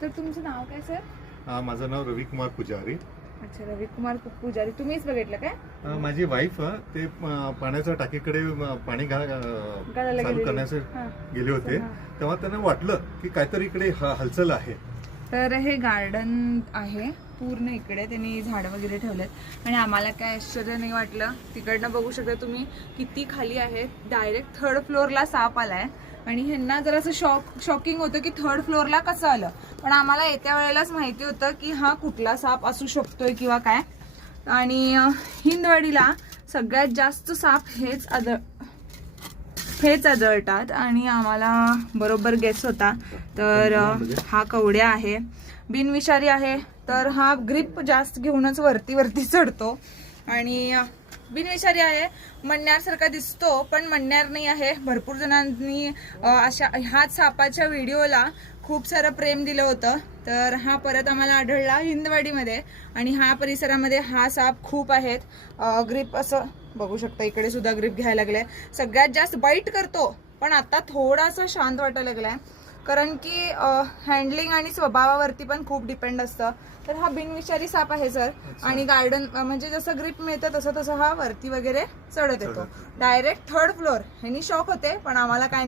तर तुमचं नाव काय सर? माझं नाव रविकुमार पुजारी. अच्छा, रविकुमार पुजारी. तुम्हीच बघितलं काय? माझी वाईफ ते पाण्याच्या टाकीकडे पाणी चालू करण्याचे गेले होते, तेव्हा त्यांना वाटलं की काहीतरी इकडे हालचाल आहे. तर हे गार्डन आहे पूर्ण, इकडे त्यांनी झाडं वगैरे ठेवलेत आणि आम्हाला काय आश्चर्य नाही वाटलं. तिकडनं बघू शकता तुम्ही किती खाली आहे. डायरेक्ट 3rd फ्लोअरला साप आलाय आणि ह्यांना जरासं शॉकिंग होतं की 3rd फ्लोअरला कसं आलं, पण आम्हाला येत्या वेळेलाच माहिती होतं की हा कुठला साप असू शकतोय किंवा काय. आणि हिंदवाडीला सगळ्यात जास्त साप हेच आढळतात आणि आम्हाला बरोबर गेस होता. तर हा कवड्या आहे, बिनविषारी आहे, तर हा ग्रिप जास्त घेऊनच वरती चढतो आणि बिनविषारी आहे. मण्यारसारखा दिसतो पण मण्यार नाही आहे. भरपूर जणांनी अशा ह्याच सापाच्या व्हिडिओला खूप सारं प्रेम दिलं होतं. तर हा परत आम्हाला आढळला हिंदवाडीमध्ये आणि ह्या परिसरामध्ये हा साप खूप आहेत. ग्रिप असं बघू शकता, इकडे सुद्धा ग्रिप घ्यायला लागलाय. सगळ्यात जास्त बाईट करतो पण आता थोडासा शांत वाटायला लागलाय, कारण की हँडलिंग आणि स्वभावावरती पण खूप डिपेंड असतं. तर हा बिनविषारी साप आहे सर. आणि गार्डन म्हणजे जसं ग्रिप मिळतं तसं हा वरती वगैरे चढत येतो. Direct 3rd floor. ह्यांनी शॉक होते पण आम्हाला काय